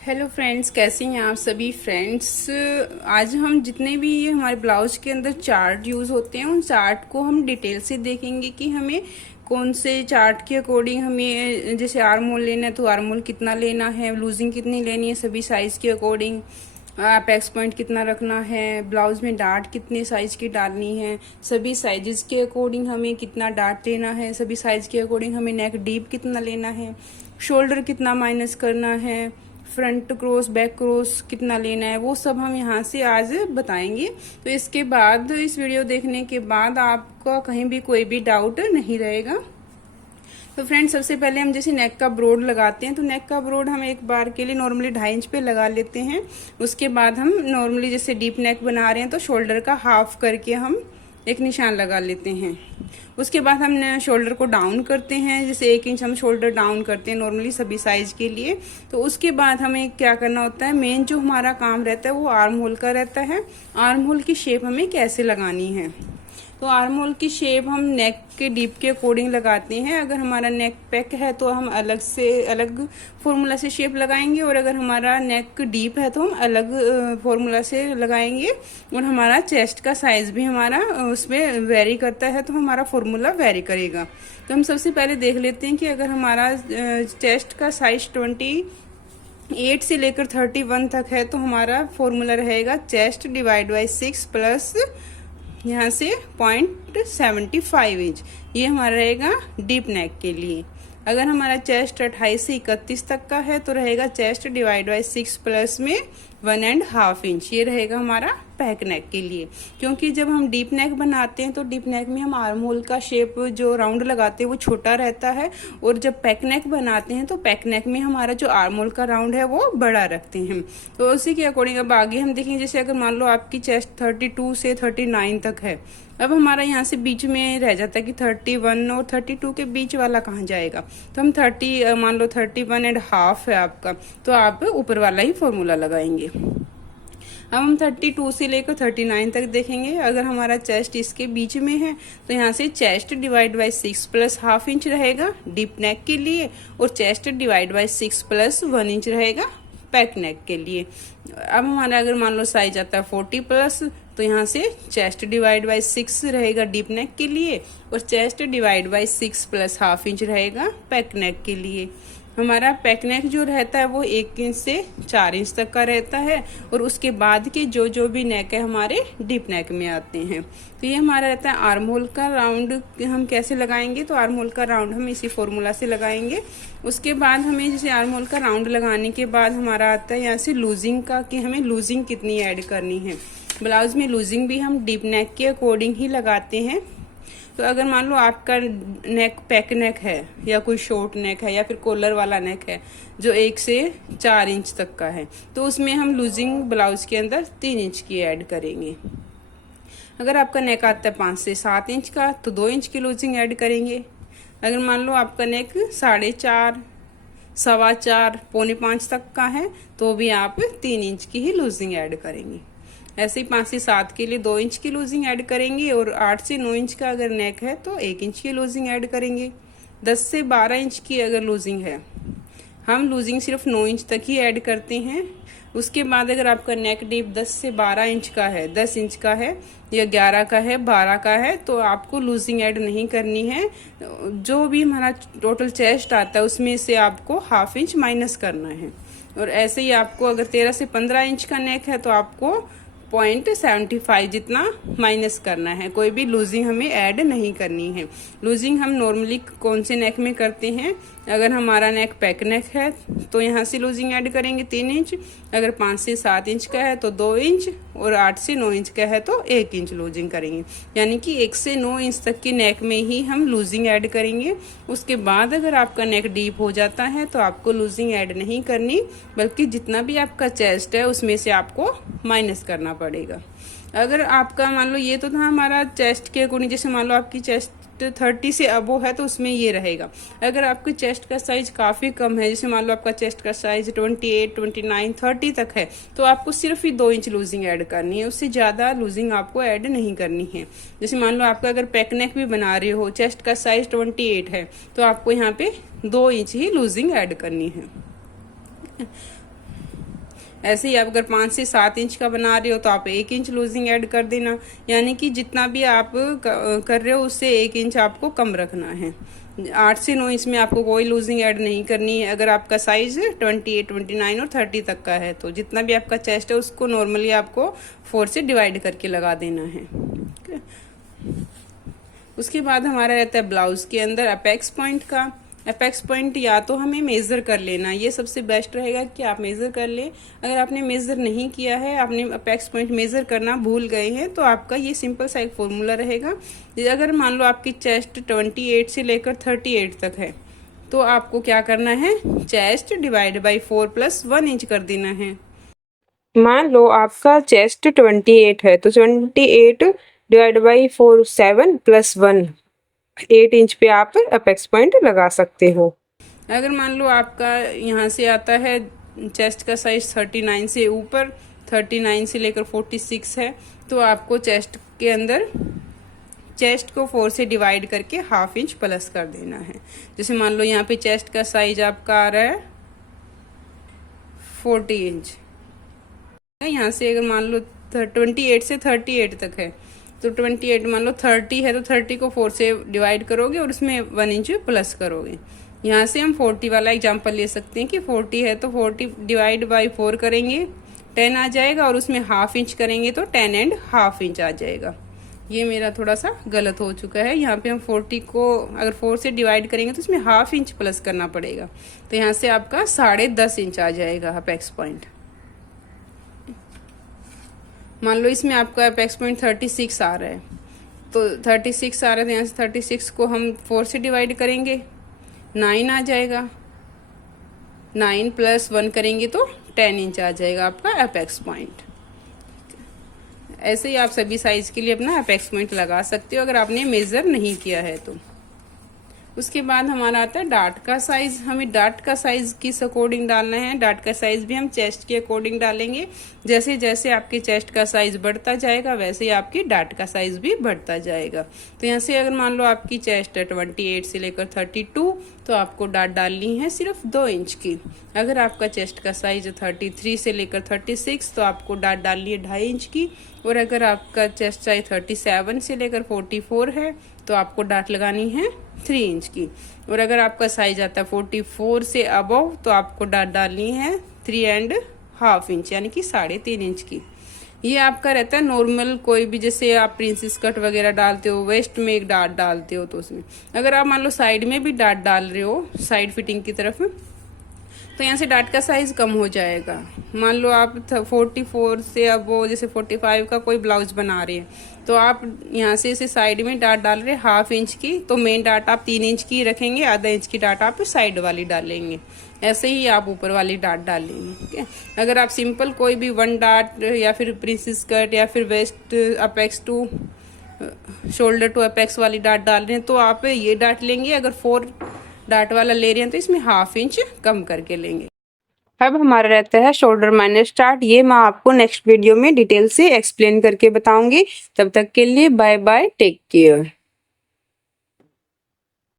Hello friends, कैसे हैं आप सभी फ्रेंड्स। आज हम जितने भी हमारे ब्लाउज के अंदर चार्ट यूज़ होते हैं उन चार्ट को हम डिटेल से देखेंगे कि हमें कौन से चार्ट के अकॉर्डिंग हमें जैसे आर्म होल लेना है तो आर्म होल कितना लेना है, लूजिंग कितनी लेनी है सभी साइज़ के अकॉर्डिंग, अपेक्स पॉइंट कितना रखना है, ब्लाउज में डार्ट कितने साइज की डालनी है, सभी साइजेस के अकॉर्डिंग हमें कितना डार्ट लेना है, सभी साइज के अकॉर्डिंग हमें नेक डीप कितना लेना है, शोल्डर कितना माइनस करना है, फ्रंट क्रॉस बैक क्रॉस कितना लेना है, वो सब हम यहाँ से आज बताएंगे। तो इसके बाद इस वीडियो देखने के बाद आपका कहीं भी कोई भी डाउट नहीं रहेगा। तो फ्रेंड्स, सबसे पहले हम जैसे नेक का ब्रोड लगाते हैं तो नेक का ब्रोड हम एक बार के लिए नॉर्मली 2.5 इंच पे लगा लेते हैं। उसके बाद हम नॉर्मली जैसे डीप नेक बना रहे हैं तो शोल्डर का हाफ करके हम एक निशान लगा लेते हैं। उसके बाद हम शोल्डर को डाउन करते हैं, जैसे 1 इंच हम शोल्डर डाउन करते हैं नॉर्मली सभी साइज के लिए। तो उसके बाद हमें क्या करना होता है, मेन जो हमारा काम रहता है वो आर्म होल का रहता है। आर्म होल की शेप हमें कैसे लगानी है, तो आर्म होल की शेप हम नेक के डीप के अकॉर्डिंग लगाते हैं। अगर हमारा नेक पैक है तो हम अलग से अलग फॉर्मूला से शेप लगाएंगे, और अगर हमारा नेक डीप है तो हम अलग फॉर्मूला से लगाएंगे। और हमारा चेस्ट का साइज भी हमारा उसमें वेरी करता है तो हमारा फॉर्मूला वेरी करेगा। तो हम सबसे पहले देख लेते हैं कि अगर हमारा चेस्ट का साइज 28 से लेकर 31 तक है तो हमारा फॉर्मूला रहेगा चेस्ट डिवाइड बाई 6 प्लस यहाँ से 0.75 इंच, ये हमारा रहेगा डीप नेक के लिए। अगर हमारा चेस्ट 28 से 31 तक का है तो रहेगा चेस्ट डिवाइड बाई 6 प्लस में 1.5 इंच, ये रहेगा हमारा पैक नेक के लिए। क्योंकि जब हम डीप नेक बनाते हैं तो डीप नेक में हम आर्म होल का शेप जो राउंड लगाते हैं वो छोटा रहता है, और जब पैक नेक बनाते हैं तो पैक नेक में हमारा जो आर्म होल का राउंड है वो बड़ा रखते हैं। तो उसी के अकॉर्डिंग अब आगे हम देखेंगे, जैसे अगर मान लो आपकी चेस्ट 32 से 39 तक है, अब हमारा यहाँ से बीच में रह जाता है कि 31 और 32 के बीच वाला कहाँ जाएगा। तो हम मान लो 31.5 है आपका, तो आप ऊपर वाला ही फॉर्मूला लगाएंगे। अब हम 32 से लेकर 39 तक देखेंगे। अगर हमारा चेस्ट इसके बीच में है तो यहाँ से chest divide by 6 plus half inch रहेगा डीप नेक के लिए, और chest divide by 6 plus 1 inch रहेगा पैक नेक के लिए। अब हमारा अगर मान लो साइज आता है 40 प्लस, तो यहाँ से चेस्ट डिवाइड बाई 6 रहेगा डीप नेक के लिए, और chest divide by 6 plus half inch रहेगा पैक नेक के लिए। हमारा पैक नेक जो रहता है वो 1 इंच से 4 इंच तक का रहता है, और उसके बाद के जो भी नेक है हमारे डीप नेक में आते हैं। तो ये हमारा रहता है आर्म होल का राउंड। हम कैसे लगाएंगे, तो आर्म होल का राउंड हम इसी फॉर्मूला से लगाएंगे। उसके बाद हमें जैसे आर्म होल का राउंड लगाने के बाद हमारा आता है यहाँ से लूजिंग का, कि हमें लूजिंग कितनी ऐड करनी है। ब्लाउज में लूजिंग भी हम डीप नेक के अकॉर्डिंग ही लगाते हैं। तो अगर मान लो आपका नेक पैक नेक है, या कोई शॉर्ट नेक है, या फिर कॉलर वाला नेक है जो 1 से 4 इंच तक का है, तो उसमें हम लूजिंग ब्लाउज के अंदर 3 इंच की ऐड करेंगे। अगर आपका नेक आता है 5 से 7 इंच का तो 2 इंच की लूजिंग ऐड करेंगे। अगर मान लो आपका नेक 4.5, 4.25, 4.25 तक का है तो भी आप 3 इंच की ही लूजिंग ऐड करेंगे। ऐसे ही 5 से 7 के लिए 2 इंच की लूजिंग ऐड करेंगे, और 8 से 9 इंच का अगर नेक है तो 1 इंच की लूजिंग ऐड करेंगे। 10 से 12 इंच की अगर लूजिंग है, हम लूजिंग सिर्फ 9 इंच तक ही ऐड करते हैं। उसके बाद अगर आपका नेक डीप 10 से 12 इंच का है, 10 इंच का है, या 11 का है, 12 का है, तो आपको लूजिंग ऐड नहीं करनी है। जो भी हमारा टोटल चेस्ट आता है उसमें से आपको हाफ इंच माइनस करना है। और ऐसे ही आपको अगर 13 से 15 इंच का नेक है तो आपको 0.75 जितना माइनस करना है। कोई भी लूजिंग हमें ऐड नहीं करनी है। लूजिंग हम नॉर्मली कौन से नेक में करते हैं, अगर हमारा नेक पैक नेक है तो यहाँ से लूजिंग ऐड करेंगे 3 इंच, अगर 5 से 7 इंच का है तो 2 इंच, और 8 से 9 इंच का है तो 1 इंच लूजिंग करेंगे। यानी कि 1 से 9 इंच तक की नेक में ही हम लूजिंग ऐड करेंगे। उसके बाद अगर आपका नेक डीप हो जाता है तो आपको लूजिंग ऐड नहीं करनी, बल्कि जितना भी आपका चेस्ट है उसमें से आपको माइनस करना पड़ेगा। अगर आपका मान लो ये तो था हमारा चेस्ट के अकॉर्डिंग, जैसे मान लो आपकी चेस्ट 30 से अबो है तो उसमें ये रहेगा। अगर आपके चेस्ट का साइज काफ़ी कम है, जैसे मान लो आपका चेस्ट का साइज 28, 29, 30 तक है, तो आपको सिर्फ ही 2 इंच लूजिंग ऐड करनी है, उससे ज़्यादा लूजिंग आपको ऐड नहीं करनी है। जैसे मान लो आपका अगर पैक नेक भी बना रहे हो, चेस्ट का साइज 28 है, तो आपको यहाँ पे 2 इंच ही लूजिंग ऐड करनी है। ऐसे ही आप अगर 5 से 7 इंच का बना रहे हो तो आप 1 इंच लूजिंग ऐड कर देना, यानी कि जितना भी आप कर रहे हो उससे 1 इंच आपको कम रखना है। 8 से 9 इंच में आपको कोई लूजिंग ऐड नहीं करनी है। अगर आपका साइज 28, 29 और 30 तक का है तो जितना भी आपका चेस्ट है उसको नॉर्मली आपको 4 से डिवाइड करके लगा देना है। उसके बाद हमारा रहता है ब्लाउज के अंदर अपेक्स पॉइंट का। अपेक्स पॉइंट या तो हमें मेज़र कर लेना, ये सबसे बेस्ट रहेगा कि आप मेज़र कर लें। अगर आपने मेज़र नहीं किया है, आपने अपेक्स पॉइंट मेज़र करना भूल गए हैं, तो आपका ये सिंपल सा एक फॉर्मूला रहेगा। अगर मान लो आपकी चेस्ट 28 से लेकर 38 तक है तो आपको क्या करना है, चेस्ट डिवाइड बाई 4 + 1 इंच कर देना है। मान लो आपका चेस्ट 28 है तो 28 डिवाइड बाई 4 7 + 1 8 इंच पे आप अपेक्स पॉइंट लगा सकते हो। अगर मान लो आपका यहाँ से आता है चेस्ट का साइज 39 से ऊपर, 39 से लेकर 46 है, तो आपको चेस्ट के अंदर चेस्ट को 4 से डिवाइड करके ½ इंच प्लस कर देना है। जैसे मान लो यहाँ पे चेस्ट का साइज आपका आ रहा है 40 इंच, यहाँ से अगर मान लो 28 से 38 तक है तो 28 मान लो 30 है तो 30 को 4 से डिवाइड करोगे और उसमें 1 इंच प्लस करोगे। यहाँ से हम 40 वाला एग्जांपल ले सकते हैं कि 40 है तो 40 डिवाइड बाई 4 करेंगे 10 आ जाएगा, और उसमें ½ इंच करेंगे तो 10 ½ इंच आ जाएगा। ये मेरा थोड़ा सा गलत हो चुका है, यहाँ पे हम 40 को अगर 4 से डिवाइड करेंगे तो इसमें ½ इंच प्लस करना पड़ेगा, तो यहाँ से आपका 10.5 इंच आ जाएगा अपेक्स पॉइंट। मान लो इसमें आपका अपेक्स पॉइंट 36 आ रहा है, तो 36 आ रहा है तो यहाँ से 36 को हम 4 से डिवाइड करेंगे 9 आ जाएगा, 9 + 1 करेंगे तो 10 इंच आ जाएगा आपका अपेक्स पॉइंट। ऐसे ही आप सभी साइज के लिए अपना अपेक्स पॉइंट लगा सकते हो अगर आपने मेजर नहीं किया है तो। उसके बाद हमारा आता है डार्ट का साइज। हमें डार्ट का साइज किस अकॉर्डिंग डालना है, डार्ट का साइज भी हम चेस्ट के अकॉर्डिंग डालेंगे। जैसे जैसे आपके चेस्ट का साइज बढ़ता जाएगा वैसे ही आपकी डार्ट का साइज भी बढ़ता जाएगा। तो यहाँ से अगर मान लो आपकी चेस्ट है 28 से लेकर 32 तो आपको डार्ट डालनी है सिर्फ 2 इंच की। अगर आपका चेस्ट का साइज 33 से लेकर 36 तो आपको डार्ट डालनी है 2.5 इंच की। और अगर आपका चेस्ट साइज 37 से लेकर 44 है तो आपको डार्ट लगानी है 3 इंच की। और अगर आपका साइज आता है 44 से अबव तो आपको डार्ट डालनी है 3.5 इंच यानी कि 3.5 इंच की। ये आपका रहता है नॉर्मल, कोई भी जैसे आप प्रिंसेस कट वगैरह डालते हो, वेस्ट में एक डार्ट डालते हो तो उसमें अगर आप मान लो साइड में भी डार्ट डाल रहे हो साइड फिटिंग की तरफ तो यहाँ से डार्ट का साइज कम हो जाएगा। मान लो आप 44 से अब वो जैसे 45 का कोई ब्लाउज बना रहे हैं तो आप यहाँ से इसे साइड में डार्ट डाल रहे हैं ½ इंच की, तो मेन डार्ट आप 3 इंच की रखेंगे, ½ इंच की डार्ट आप साइड वाली डालेंगे। ऐसे ही आप ऊपर वाली डार्ट डालेंगे। ठीक है, अगर आप सिंपल कोई भी 1 डार्ट या फिर प्रिंसेस कट या फिर waist apex to shoulder to apex वाली डार्ट डाल रहे हैं तो आप ये डार्ट लेंगे। अगर 4 डार्ट वाला ले रहे हैं तो इसमें ½ इंच कम करके लेंगे। अब हमारा रहता है शोल्डर माइनस स्टार्ट। ये मैं आपको नेक्स्ट वीडियो में डिटेल से एक्सप्लेन करके बताऊंगी। तब तक के लिए बाय बाय, टेक केयर।